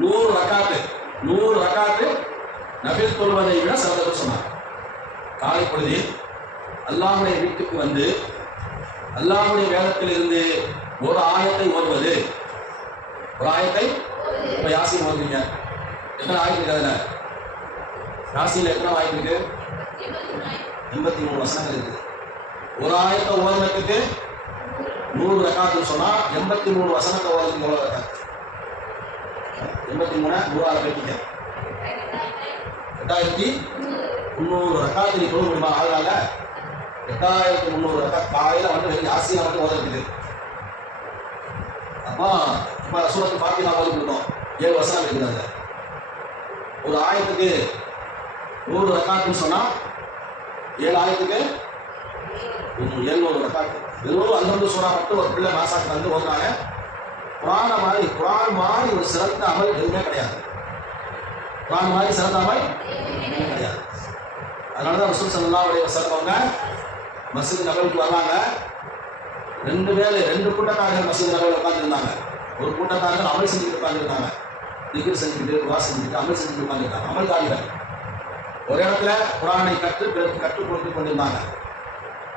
100 ரக்காத்து நபில் தொழுவதை விட சிறந்தது சொன்னார். காலை பொழுதில் அல்லாஹ்வுடைய வீட்டுக்கு வந்து அல்லாஹ்வுடைய வேதத்தில் இருந்து ஒரு ஆயத்தை ஓதுவது. ஒரு ஆயத்தை இப்ப யாசீன் ஓதுவீங்க, எத்தனை ஆயத்து இருக்கு? அதுல யாசீன்ல எத்தனை ஆயத்து இருக்கு? 83 வசனங்கள் இருக்குது. ஒரு ஆயத்தை ஓதுறதுக்கு 100 ரக்காத்துன்னு சொன்னா 83 வசனத்தை ஓதுறதுக்கு எவ்வளவு ரக்காத்து? 83 100 பெட்டிக்க 8300 ரக்காத்து நீ தொழ முடியுமா? அதனால 8300 ரக்காத் காலையில வந்து வெறும் யாசீனை மட்டும் ஓதுறதுக்கு. அப்போ இப்ப சூரத்துல் ஃபாத்திஹா ஓதி கொடுத்தோம், 7 வசனம் இருக்குது. அதுல ஒரு ஆயத்துக்கு 100 ரக்காத்துன்னு சொன்னா 7 ஆயத்துக்கு 700 ரக்காத்து. வெறும் அந்த சூறா மட்டும் ஒரு பிள்ளை மாசாக்கு வந்து ஓதுறாங்க. குரான் மாதிரி ஒரு சிறந்த அமல் எதுவுமே கிடையாது. குரான் மாதிரி சிறந்த அமல் எதுவுமே கிடையாது. அதனாலதான் ரசூல் ஸல்லல்லாஹு அலைஹி வஸல்லம் அவங்க மஸ்ஜித் நபவிக்கு வர்றாங்க. 2 கூட்டத்தார்கள் மஸ்ஜித் நபவியில் உட்கார்ந்துருந்தாங்க. ஒரு கூட்டத்தார்கள் அமல் செஞ்சுட்டு உட்கார்ந்துருந்தாங்க, திக்ர் செஞ்சுக்கிட்டு துஆ செஞ்சுக்கிட்டு அமல் செஞ்சுட்டு உட்கார்ந்துருக்காங்க. அமல்காரிகள் ஒரு இடத்துல குரானை கற்றுக் கொடுத்து கொண்டிருந்தாங்க.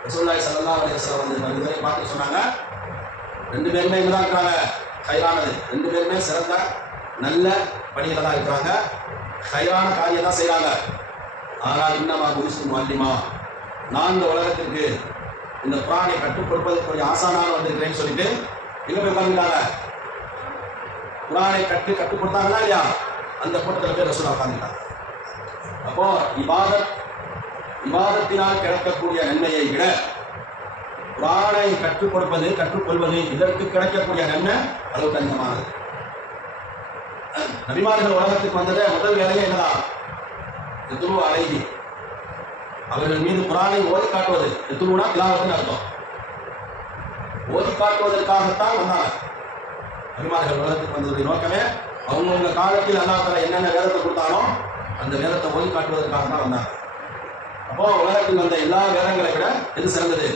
ரசூலுல்லாஹி ஸல்லல்லாஹு அலைஹி வஸல்லம் வந்து இவரை பார்த்து சொன்னாங்க, 2 பேருமே இங்கே தான் இருக்கிறாங்க, ஹைரானது 2 பேருமே சிறந்த நல்ல பணியில தான் இருக்கிறாங்க, ஹைரான காரியம் தான் செய்கிறாங்க. ஆனால் இன்னமா புரிசு மாலிமா, நான் இந்த உலகத்திற்கு இந்த குரானை கற்றுக் கொடுப்பதற்கு கொஞ்சம் ஆசானாக வந்திருக்கிறேன்னு சொல்லிட்டு எங்கே போய் உட்காந்துட்டாங்க? குரானை கற்றுக் கொடுத்தாங்களா இல்லையா? அந்த கூட்டத்தில் போய் ரசூலா உட்காந்துட்டாங்க. அப்போ இபாதத்தினால் கிடைக்கக்கூடிய நன்மையை விட குரானை கற்றுக்கொள்வது இதற்கு கிடைக்கக்கூடிய நன்மை அளவுக்கு அதிகமானது. நபிமார்கள் உலகத்துக்கு வந்ததே முதல் வேலையே என்னதான்? எத்துலு அலைஹி, அவர்கள் மீது குரானை ஓதி காட்டுவது. எத்துலுனா திலாவத்துன்னு அர்த்தம். ஓதி காட்டுவதற்காகத்தான் வந்தாங்க நபிமார்கள் உலகத்துக்கு வந்ததுடைய நோக்கமே. அவங்கவுங்க காலத்தில் அல்லாஹ் தஆலா என்னென்ன வேதத்தை கொடுத்தானோ அந்த வேதத்தை ஓதி காட்டுவதற்காக தான் வந்தாங்க. அப்போ உலகத்தில் வந்த எல்லா வேதங்களை விட எது சிறந்தது?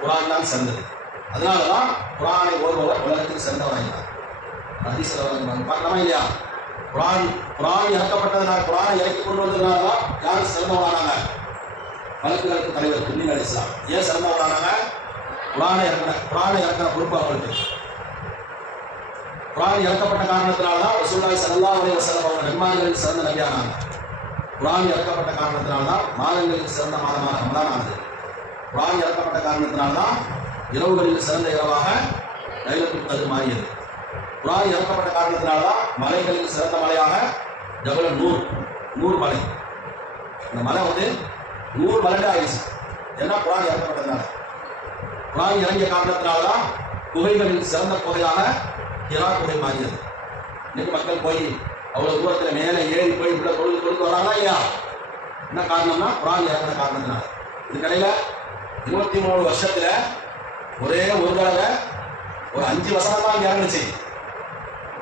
குரான் தான் சிறந்தது. அதனாலதான் குரானை ஓதுபவர் உலகத்தில் சிறந்தவராகிறார். ஹதீஸ்ல பார்க்கலாமா இல்லையா? குரான் இறக்கப்பட்டதுனால, குரானை இறக்கி கொண்டு வந்ததுனால தான் யாரும் சிறந்தவரானாங்க? மலக்குகளுக்கு தலைவர் ஜிப்ரீல் அலைஹிஸ்ஸலாம். ஏன் சிறந்தவரானாங்க? குரானை இறக்கின பொறுப்பு அவங்களுக்கு. குரான் இறக்கப்பட்ட காரணத்தினால தான் ரசூலுல்லாஹி ஸல்லல்லாஹு அலைஹி வஸல்லம் அவங்க நபிமார்களில் சிறந்த நபியானாங்க. குரான் இறக்கப்பட்ட காரணத்தினால தான் மாதங்களில் சிறந்த மாதமாக ரமலான் ஆனது. குரான் இறக்கப்பட்ட காரணத்தினால தான் இரவுகளில் சிறந்த இரவாக லைலத்துல் கத்ர் மாறியது. குரான் இறக்கப்பட்ட காரணத்தினால தான் மலைகளில் சிறந்த மலையாக ஜபல் நூர் மலை. இந்த மலை வந்து 100 மலையாக ஆயிடுச்சு. ஏன்னா குரான் இறக்கப்பட்டதுனால. குரான் இறங்கிய காரணத்தினால தான் குகைகளில் சிறந்த குகையாக ஹிரா குகை மாறியது. இன்னைக்கு மக்கள் போய் அவ்வளவு தூரத்தில் மேலே ஏறி போய் உள்ள தொழுது வராங்களா இல்லையா? என்ன காரணம்னா குரான் இறங்கின காரணத்தினால. இதுக்கடையில் 23 வருஷத்துல ஒரே ஒரு தடவை ஒரு 5 வசனம் தான் இறங்குச்சு.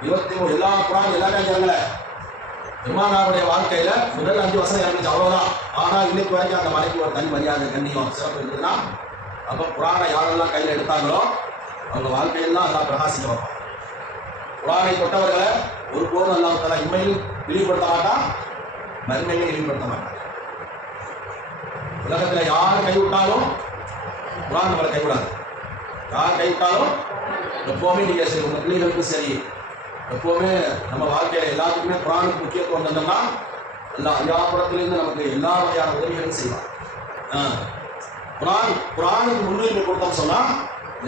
23 எல்லா குரான் எல்லாமே இறங்கல. பெருமானாருடைய வாழ்க்கையில முதல் 5 வசனம் இறங்குச்சு, அவ்வளவுதான். ஆனா இன்னைக்கு வரைக்கும் அந்த மலைக்கு ஒரு தனி மரியாதை, கண்ணியம், சிறப்பு இருக்குதுன்னா அப்போ குரானை யாரெல்லாம் கையில் எடுத்தாங்களோ அவங்க வாழ்க்கையெல்லாம் எல்லாம் பிரகாசிக்க வைப்பான். குரானை தொட்டவர்களை ஒரு போதும் அல்லாஹ் தஆலா இம்மையில் இழிவுபடுத்த மாட்டான், மறுமையிலும் இழிவுபடுத்த மாட்டான். உலகத்தில் யார் கைவிட்டாலும் குரான் நம்மளை கைவிடாது. யார் கைவிட்டாலும் எப்போவுமே நீங்கள் சரி, உங்கள் பிள்ளைகளுக்கும் சரி, எப்போவுமே நம்ம வாழ்க்கையில் எல்லாத்துக்குமே குரானுக்கு முக்கியத்துவம் தந்தோம்னா எல்லா ஐயாபுரத்திலிருந்து நமக்கு எல்லா வகையான உதவிகளும் செய்வான். குரானுக்கு முன்னுரிமை கொடுத்தோம் சொன்னால்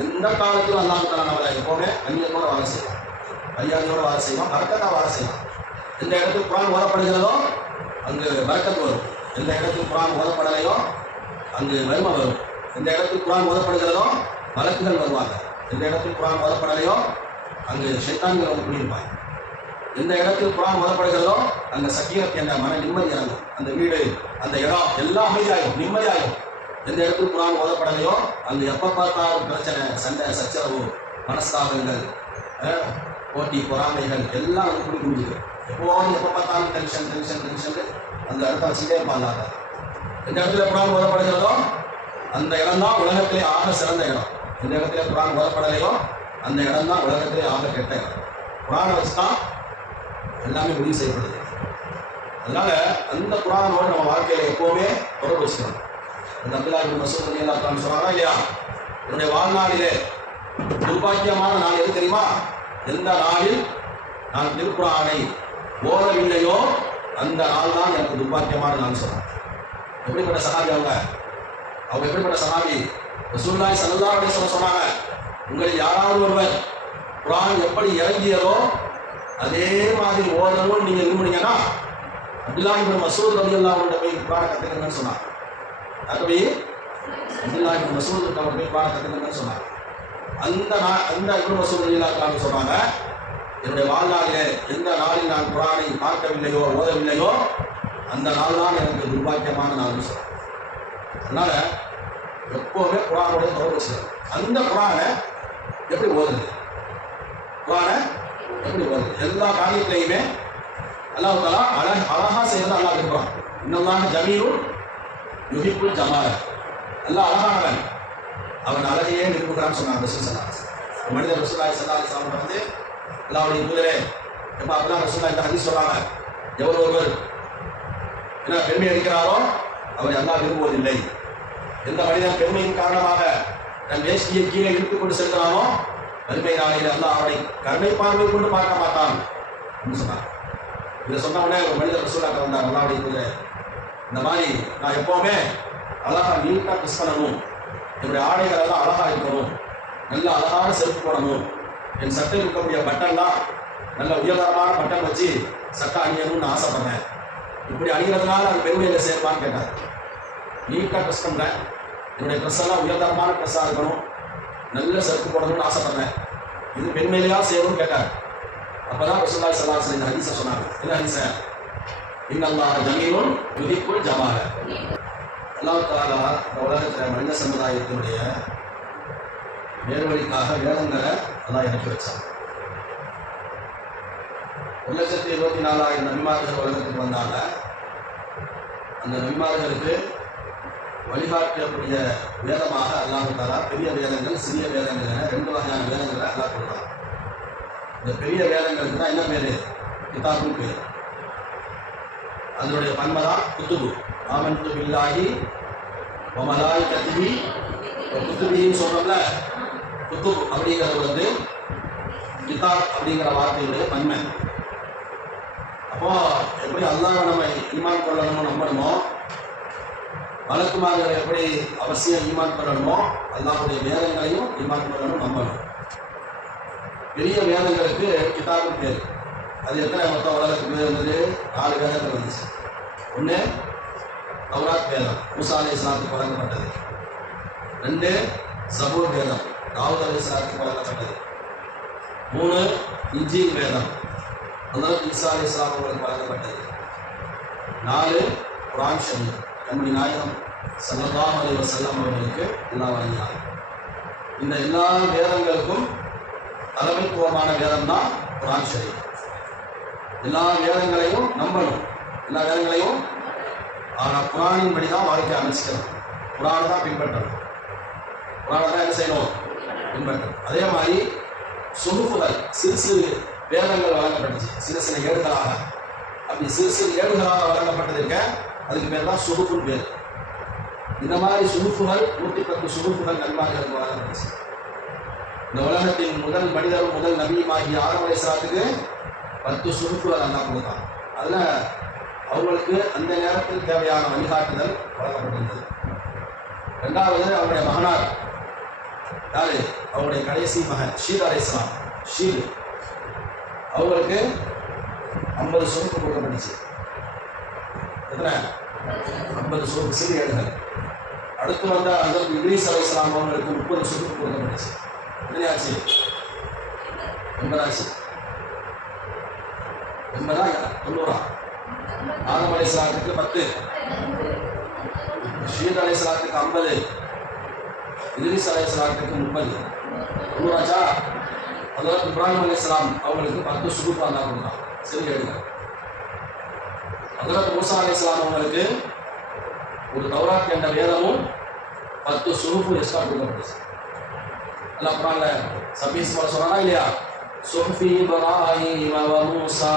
எந்த காலத்திலும் அல்லாஹ் தஆலா நம்மளை எப்போவுமே கண்ணியத்தோடு வாழ செய்வான், மரியாதையோடு வாழ செய்வான், பரக்கத்தாக வாழ செய்வான். எந்த இடத்துக்கு குரான் ஓதப்படுகிறதோ அங்கு பரக்கத்து வரும். எந்த இடத்துக்கு குரான் ஓதப்படலையோ அங்கு வறுமை வரும். எந்த இடத்துக்கு குரான் ஓதப்படுகிறதோ மலக்குகள் வருவாங்க. எந்த இடத்துக்கு குரான் ஓதப்படலையோ அங்கு ஷைத்தான்கள் வந்து குடியிருப்பாங்க. எந்த இடத்தில் குரான் ஓதப்படுகிறதோ அங்கே சக்கீரத் என்ற மன நிம்மதி இறங்கும். அந்த வீடு, அந்த இடம் எல்லாம் அமைதியாகும், நிம்மதியாகும். எந்த இடத்துக்கு குரான் ஓதப்படலையோ அங்கு எப்போ பார்த்தாலும் பிரச்சனை, சண்டை, சச்சரவு, மனஸ்தாபங்கள், போட்டி, பொறாமைகள் எல்லாம் வந்து குடி குடிக்குது. எப்போ பார்த்தாலும் டென்ஷன் அந்த இடத்த வச்சுட்டே இருப்பாங்க. எந்த இடத்துல குரான் ஓதப்படுகிறதோ அந்த இடம் தான் உலகத்திலே ஆக சிறந்த இடம். எந்த இடத்துல குரான் ஓதப்படலையோ அந்த இடம் தான் உலகத்திலே ஆக கெட்ட இடம். குரானை வச்சு தான் எல்லாமே முடிவு செய்யப்படுது. அதனால அந்த குர்ஆனோட நம்ம வாழ்க்கையில எப்பவுமே தொடர்பு வச்சுக்கணும். இந்த அப்துல்லாஹ் இப்னு மஸ்ஊத் ரலியல்லாஹு அன்ஹு சொல்றாங்க இல்லையா, என்னுடைய வாழ்நாளிலே துர்பாக்கியமான நாள் எது தெரியுமா? எந்த நாளில் நான் திருக்குர்ஆனை ஓதவில்லையோ அந்த நாள் தான் எனக்கு துர்பாக்கியமான நாள் சொல்றாங்க. எப்படிப்பட்ட சஹாபி அவங்க எப்படிப்பட்ட சஹாபி? ரசூலுல்லாஹி ஸல்லல்லாஹு அலைஹி வஸல்லம் சொன்னாங்க, உங்களில் யாராவது ஒருவர் குர்ஆன் எப்படி இறங்கியதோ அதே மாதிரி ஓதணும்னு நீங்க விரும்புனீங்கன்னா அப்துல்லாஹ் இப்னு மஸ்ஊத் ரலியல்லாஹு அன்ஹு போய் குர்ஆனை கத்துக்கங்கன்னு சொன்னாங்க. அதுவே அப்துல்லாஹ் இப்னு மஸ்ஊத் அவர் போய் குர்ஆனை கத்துக்கங்கன்னு சொன்னாங்க. அந்த இப்னு மஸ்ஊத் ரலியல்லாஹு அன்ஹு சொன்னாங்க, என்னுடைய வாழ்நாளிலே எந்த நாளில் நான் குர்ஆனை பார்க்கவில்லையோ ஓதவில்லையோ அந்த நாள் தான் எனக்கு துர்பாக்கியமான நாள்னு சொல்றேன். அதனால எப்போவுமே குர்ஆனோட தொடர்பு வச்சுக்கணும். அந்த குர்ஆனை எப்படி ஓதுது? குர்ஆனை எப்படி ஓதுது? எல்லா காரியத்திலையுமே அல்லாஹ் தஆலா அழகா செய்யறது அல்லாஹ் விரும்புறான். இன்னல்லாஹ ஜமீலுன் யுஹிப்புல் ஜமால. அல்லாஹ் அழகானவன், அவன் அழகையே விரும்புகிறான்னு சொன்னாங்க ரசூல் ஸல்லல்லாஹு அலைஹி வஸல்லம். மனிதர் ரசூலுல்லாஹி ஸல்லல்லாஹு அலைஹி வஸல்லம் வந்து அல்லாஹ்வுடைய தூதரே, எப்ப அப்படிலாம் ரசூலுல்லாஹி இந்த ஹதீஸ் சொல்றாங்க, எவர் ஒருவர் என்ன பெருமை அளிக்கிறாரோ அவரை அல்லாஹ் விரும்புவதில்லை. எந்த மனிதன் பெருமையின் காரணமாக தன் வேஷ்டியை கீழே இழுத்துக் கொண்டு செல்கிறானோ வறுமை நாளையில் அல்லாஹ் அவரை கருணை பார்வை கொண்டு பார்க்க மாட்டான் என்று சொன்னார். இதை சொன்ன உடனே ஒரு மனிதர் ரசூலுல்லாஹி வந்தார், அல்லாஹ்வுடைய தூதரே, இந்த மாதிரி நான் எப்பவுமே அழகா நீட்டாக ட்ரெஸ் பண்ணணும், என்னுடைய ஆடைகள் எல்லாம் அழகா இருக்கணும், நல்ல அழகான செருப்பு போடணும், என் சட்டை இருக்கக்கூடிய பட்டன்லாம் நல்ல உயர்தரமான பட்டன் வச்சு சட்டை அணியணும்னு ஆசைப்படுறேன். இப்படி அணிகிறதுனால அது பெருமையில சேர்ப்பான்னு கேட்டார். நீட்டாக ட்ரெஸ் பண்ணுறேன், என்னுடைய ட்ரெஸ் எல்லாம் உயர்தரமான ட்ரெஸ்ஸாக இருக்கணும், நல்ல செருப்பு போடணும்னு ஆசைப்படுறேன், இது பெருமையிலையா சேரும்னு கேட்டார். அப்பதான் ரசூலுல்லாஹி ஸல்லல்லாஹு அலைஹி வஸல்லம் இந்த ஹதீஸை சொன்னாங்க. என்ன ஹதீஸ்? இன்னல்லாஹ ஜமீலுன் யுஹிப்புல் ஜமால. அல்லாஹ் தஆலா இந்த உலகத்தில் மனித சமுதாயத்தினுடைய நேர்வழிக்காக வேதங்களை அல்லாஹ் இறக்கி வச்சான். 1,24,000 நபிமார்கள் உலகத்துக்கு வந்தாங்க. அந்த நபிமார்களுக்கு வழிகாட்டக்கூடிய வேதமாக அல்லாஹ் தஆலா பெரிய வேதங்கள் சிறிய வேதங்கள் என 2 வகையான வேதங்களை அல்லாஹ் கொடுத்தான். இந்த பெரிய வேதங்களுக்கு தான் என்ன பேரு? கிதாபுன்னு பேர். அதனுடைய பன்மை தான் குத்துபு. ஆமன்து பில்லாஹி வ மலாயிகத்திஹி வ குத்துபின்னு சொல்றோம்ல, குத்துப் அப்படிங்கிறது வந்து கிதாப் அப்படிங்கிற வார்த்தையுடைய பன்மை. அப்போ எப்படி அல்லாஹ் நம்ம ஈமான் கொள்ளணுமோ நம்பணுமோ, மலக்குமார்களை எப்படி அவசியம் ஈமான் கொள்ளணுமோ அல்லாஹ்வுடைய வேதங்களையும் ஈமான் கொள்ளணும் நம்பணும். பெரிய வேதங்களுக்கு கிதாபுன்னு பேர். அது எத்தனை மொத்தம் உலகத்துக்கு இருந்தது? 4 வேதங்கள் வந்துச்சு. ஒன்று தௌராத் வேதம், மூசா அலைஹிஸ்ஸலாத்துக்கு வழங்கப்பட்டது. 2 சபூர் வேதம், தாவூத் அலைஹிஸ்ஸலாத்துக்கு வழங்கப்பட்டது. 3 இன்ஜீல் வேதம், ஹஜ்ரத் ஈசா அலைஹிஸ்ஸலாம் அவர்களுக்கு வழங்கப்பட்டது. 4 குர்ஆன் ஷரீஃப், நம்முடைய நாயகம் ஸல்லல்லாஹு அலைஹி வஸல்லம் அவர்களுக்கு எல்லாம் வழங்கினார். இந்த எல்லா வேதங்களுக்கும் தலைமைத்துவமான வேதம் தான் குர்ஆன் ஷரீஃப். எல்லா வேதங்களையும் நம்பணும், எல்லா வேதங்களையும். ஆனால் குர்ஆனின் படி தான் வாழ்க்கை அமைச்சிக்கணும், குர்ஆனை தான் பின்பற்றணும், குர்ஆனை தான் என்ன செய்யணும்? பின்பற்றணும். அதே மாதிரி சுஹுஃபுகள், சிறு சிறு வேதங்கள் வழங்கப்பட்டுச்சு, சிறு சிறு ஏடுகளாக. அப்படி சிறு சிறு ஏடுகளாக வழங்கப்பட்டதுக்க அதுக்கு பேர் தான் சுஹுஃபுன்னு பேர். இந்த மாதிரி சுஹுஃபுகள் 110 சுஹுஃபுகள் நபிமார்களுக்கு வழங்கப்பட்டுச்சு. இந்த உலகத்தின் முதல் மனிதரும் முதல் நபியுமாகிய ஆதம் அலைஹிஸ்ஸலாத்துக்கு 10 சுஹுஃபுகள் அல்லாஹ் கொடுத்தான். அதில் அவங்களுக்கு அந்த நேரத்தில் தேவையான வழிகாட்டுதல் வழங்கப்பட்டிருந்தது. 2வது அவருடைய மகனார் யாரு? அவருடைய கடைசி மகன் ஷீத் அலைஹிஸ்ஸலாம். ஷீத் அவங்களுக்கு 50 சுஹுஃபு கொடுக்கப்பட்டுச்சு. எத்தனை? 50 சுஹுஃபு, சிறு ஏடுகள். அடுத்து வந்த ஹஜ்ரத் இத்ரீஸ் அலைஹிஸ்ஸலாம் அவங்களுக்கு 30 சுஹுஃபு கொடுக்கப்பட்டுச்சு. எத்தனை ஆச்சு? 80 ஆச்சு. 80 90. ஆதம் அலைஹிஸ்ஸலாத்துக்கு 10, ஷீத் அலைஹிஸ்ஸலாத்துக்கு 50, இத்ரீஸ் அலைஹிஸ்ஸலாத்துக்கு 30. 90 ஆச்சா? ஹஜ்ரத் இப்ராஹிம் அலைஹிஸ்ஸலாம் அவங்களுக்கு 10 சுஹுஃபு அல்லாஹ் கொடுத்தான், சிறு ஏடுகள். ஹஜ்ரத் மூசா அலைஹிஸ்ஸலாம் அவங்களுக்கு ஒரு தௌராத் என்ற வேதமும் 10 சுஹுஃபு எக்ஸ்ட்ரா கொடுக்கப்பட்டுச்சு. அல்லாஹ் குர்ஆன்ல சபீஸ் சொல்றானா இல்லையா? சுஹுஃபி இப்ராஹீம் வ மூசா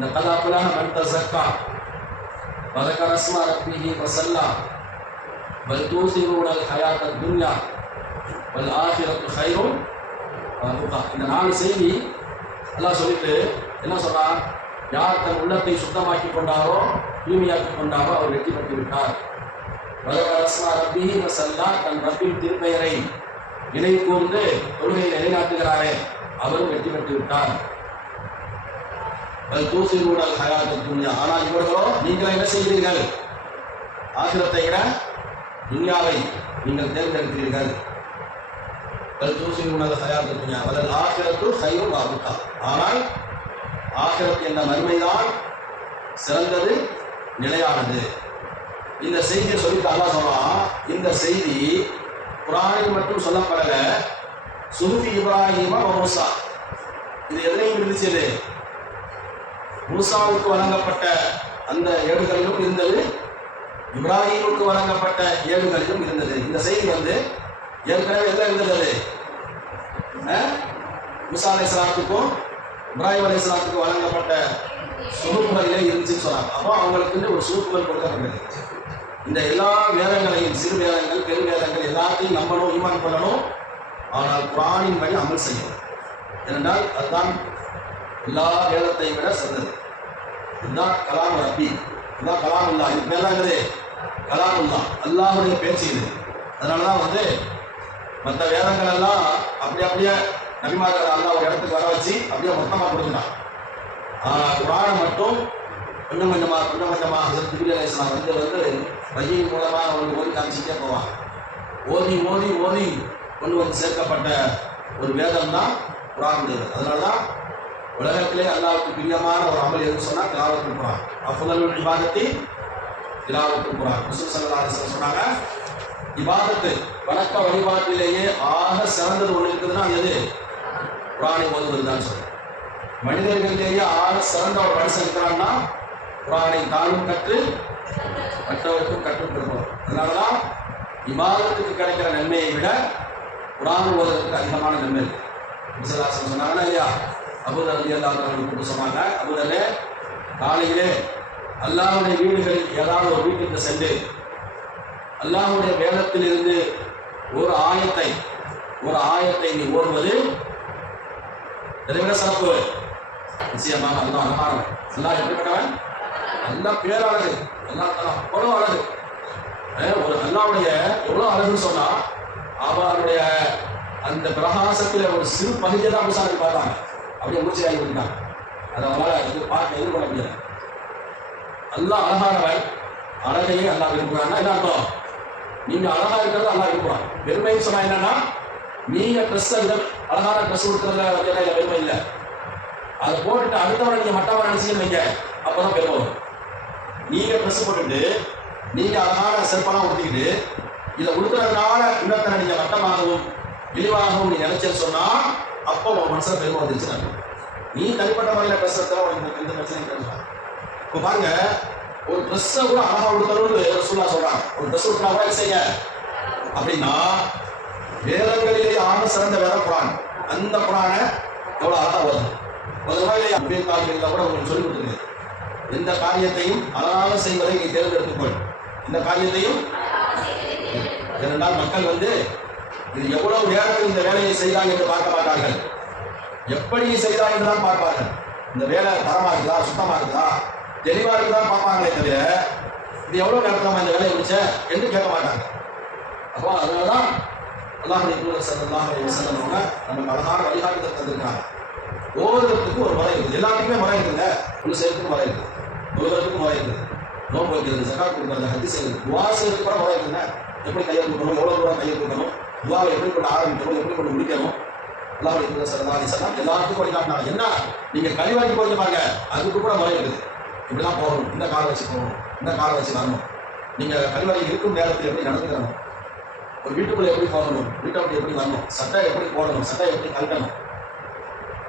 இந்த கத் அஃப்லஹ மன் தஸக்கா வதக்கர இஸ்ம ரப்பிஹி ஃபஸல்லா பல் தூஸிரூனல் ஹயாத்தத் துன்யா வல் ஆখিরাতু கைரும் வ அப்கா. இந்த 4 செய்தி அல்லாஹ் சொல்லிட்டு என்ன சொல்றான்? யார் தன் உள்ளத்தை சுத்தமாக்கி கொண்டாரோ, தூய்மையாக்கி கொண்டாரோ அவர் வெற்றி பெற்று விட்டார். வதக்கர இஸ்ம ரப்பிஹி ஃபஸல்லா, தன் ரப்பின் திருப்பெயரை நினைவு கூர்ந்து தொழுகையை நிலைநாட்டுகிறாரே அவரும் வெற்றி பெற்று விட்டார். பல் தூஸிரூனல் ஹயாத்தத் துன்யா, ஆனால் இவர்களோ நீங்கள் என்ன செய்கிறீர்கள்? ஆகிரத்தை விட துன்யாவை நீங்கள் தேர்ந்தெடுக்கிறீர்கள். பல் தூஸிரூனல் ஹயாத்தத் துன்யா வல் ஆகிரத்து கைரும் வ அப்கா, ஆனால் ஆகிரத் என்ற மறுமைதான் சிறந்தது, நிலையானது. இந்த செய்தியை சொல்லிட்டு அல்லாஹ் சொல்றான், இந்த செய்தி குர்ஆனில் மட்டும் சொல்லப்படல, சுஹுஃபி இப்ராஹீம வ மூசா, இது எதிலையும் இருந்துச்சு. மூசாவுக்கு வழங்கப்பட்ட அந்த ஏடுகளிலும் இருந்தது, இப்ராஹீமுக்கு வழங்கப்பட்ட ஏடுகளிலும் இருந்தது. இந்த செய்தி ஏற்கனவே எல்லாம் இருந்தது. மூசா அலைஹிஸ்ஸலாத்துக்கும் இப்ராஹிம் அலைஹிஸ்ஸலாத்துக்கும் வழங்கப்பட்ட சுஹுஃபுகளிலே இருந்துச்சுன்னு சொன்னாங்க. அப்போ அவங்களுக்கு ஒரு சுஹுஃபுகள் கொடுக்கப்பட்டது. இந்த எல்லா வேதங்களையும், சிறு வேதங்கள், பெரு வேதங்கள் எல்லாத்தையும் நம்பணும், ஈமான் பண்ணணும். ஆனால் குர்ஆனின் படி அமல் செய்யணும். ஏனென்றால் அதுதான் எல்லா வேதத்தையும் விட சிறந்தது. இதுதான் கலாம் ரப்பி, இதுதான் கலாமுல்லா. இது பேர் தான் இருக்குது கலாமுல்லா, அல்லாஹ்வுடைய பேச்சு இது. அதனால தான் மற்ற வேதங்கள் எல்லாம் அப்படியே நபிமார்கள் அல்லாஹ் ஒரு இடத்துக்கு வர வச்சு அப்படியே மொத்தமாக கொடுத்துட்டான். ஆனால் குர்ஆனை மட்டும் கொஞ்சம் கொஞ்சமாக ஹஸரத் ஜிப்ரீல் அலைஹிஸ்ஸலாம் வஹீயின் மூலமாக அவங்களுக்கு ஓதி காமிச்சிட்டே போவான். ஓதி கொண்டு வந்து சேர்க்கப்பட்ட ஒரு வேதம் தான் குர்ஆன். அதனால தான் உலகத்திலே அல்லாஹ்வுக்கு பிரியமான ஒரு அமல் எதுன்னு சொன்னால் திலாவத்துல் குர்ஆன். அஃதலுல் இபாதத்தி திலாவத்துல் குர்ஆன். ரசூல் ஸல்லல்லாஹு அலைஹி வஸல்லம் சொன்னாங்க, இபாதத்து வணக்க வழிபாட்டிலேயே ஆக சிறந்தது ஒன்று இருக்குதுன்னா எது? குர்ஆனை ஓதுவது தான் சொல்றேன். மனிதர்களிலேயே ஆக சிறந்த ஒரு மனுஷன் இருக்கிறான்னா குர்ஆனை தானும் கற்று மற்றவருக்கும் கற்றுக் கொடுப்போம். அதனாலதான் இபாதத்துக்கு கிடைக்கிற நன்மையை விட குர்ஆன் ஓதுறதுக்கு அதிகமான நன்மை இருக்கு. முஸல்லாஹு சொன்னாங்கன்னா ஐயா அபூதர் ரலியல்லாஹு அன்ஹு சொன்னாங்க, அபூதரே காலையிலே அல்லாஹ்வுடைய வீடுகளில் ஏதாவது ஒரு வீட்டுக்கு சென்று அல்லாஹ்வுடைய வேதத்திலிருந்து ஒரு ஆயத்தை நீ ஓடுவது இதைவிட சிறப்பு. நிச்சயமாக அல்லாஹ் அழகானவன். அல்லாஹ் எப்படிப்பட்டவன்? அல்லாஹ் பேரழகு, அல்லாஹ் தஆலா அவ்வளோ அழகு. ஒரு அல்லாஹ்வுடைய எவ்வளோ அழகுன்னு சொன்னா, அவருடைய அந்த பிரகாசத்தில் ஒரு சிறு பகுதியை தான் முசாரி பார்த்தாங்க, அப்படியே மூச்சு ஆகி விட்டாங்க. அதை அவங்களால எதிர்கொள்ள முடியாது. அல்லாஹ் அழகானவன், அழகையே அல்லாஹ் விரும்புகிறான்னா என்ன அர்த்தம்? நீங்க அழகா இருக்கிறது அல்லாஹ் விரும்புறான். பெருமைன்னு சொன்னா என்னன்னா, நீங்க ட்ரெஸ் அழகான ட்ரெஸ் கொடுக்கறதுல கேட்டா பெருமை இல்லை. அதை போட்டுட்டு அடுத்தவரை நீங்க மட்டவரை நினைச்சீங்கன்னு வைங்க, அப்பதான் பெருமை வரும். நீங்க ட்ரெஸ் போட்டுட்டு நீங்க அழகான செருப்பெல்லாம் உடுத்திக்கிட்டு இதை உடுத்துறதுனால இன்னொருத்தனை நீங்க மட்டமாகவும் இழிவாகவும் நீ நினைச்சேன்னு சொன்னா அப்போ உன் மனசுல பெருமை வந்துருச்சு. நீ தனிப்பட்ட முறையில் ட்ரெஸ் எடுத்தா உனக்கு எந்த பிரச்சனையும் கிடையாது. இப்போ பாருங்க, ஒரு ட்ரெஸ்ஸை கூட அழகா உடுத்தணும்னு ரசூலுல்லாஹ் சொல்றாங்க. ஒரு ட்ரெஸ் உடுத்தினா கூட செய்ய அப்படின்னா, வேதங்களிலேயே ஆக சிறந்த வேதம் குர்ஆன். அந்த குர்ஆனை எவ்வளோ அழகா ஓதும். முதல்ல இல்லையா காரியங்களில் கூட உங்களுக்கு சொல்லிக் கொடுத்துருங்க. எந்த காரியத்தையும் அழகாக செய்வதை நீ தேர்ந்தெடுத்துக்கொள். இந்த காரியத்தையும் ஏனென்றால் மக்கள் இது எவ்வளவு நேரத்தில் இந்த வேலையை செய்தாங்க என்று பார்க்க மாட்டார்கள், எப்படி செய்தாங்க என்று தான் பார்ப்பார்கள். இந்த வேலை தரமா இருக்குதா, சுத்தமா இருக்குதா, தெளிவா இருக்குதா பார்ப்பாங்களே தவிர இது எவ்வளவு நேரத்தில் இந்த வேலையை முடிச்ச என்று கேட்க மாட்டாங்க. அப்போ அதனாலதான் அல்லாஹ்வுடைய தூதர் ஸல்லல்லாஹு அலைஹி வஸல்லம் அவங்க நமக்கு அழகான வழிகாட்டுதல் தந்திருக்காங்க. ஓதுறதுக்கு ஒரு முறை இருக்குது, எல்லாத்துக்குமே முறை இருக்குங்க. ஒன்று செய்யறதுக்கு முறை இருக்குது, தொழுகிறதுக்கு முறை இருக்குது, நோன்பு வைக்கிறது, ஸகாத் கொடுக்கறது, ஹஜ் செய்யறது, துஆ செய்யறதுக்கு கூட முறை இருக்குங்க. எப்படி கையை கொடுக்கணும், எவ்வளோ தூரம் கையை கொடுக்கணும், துஆவை எப்படி கொண்டு ஆரம்பிக்கணும், எப்படி கொண்டு முடிக்கணும், அல்லாஹ்வுடைய தூதர் ஸல்லல்லாஹு அலைஹி வஸல்லம் எல்லாத்துக்கும் வழிகாட்டினாங்க. என்ன நீங்கள் கழிவாக்கி போய் பாருங்க, அதுக்கு கூட முறை இருக்குது. இப்படிலாம் போகணும், இந்த காலை வச்சு போகணும், இந்த காலை வச்சு வரணும், நீங்கள் கழிவாக்கி இருக்கும் நேரத்தில் எப்படி நடந்துக்கணும், ஒரு வீட்டுக்குள்ளே எப்படி போகணும், வீட்டை விட்டு எப்படி வரணும், சட்டை எப்படி போடணும், சட்டை எப்படி கழட்டணும்,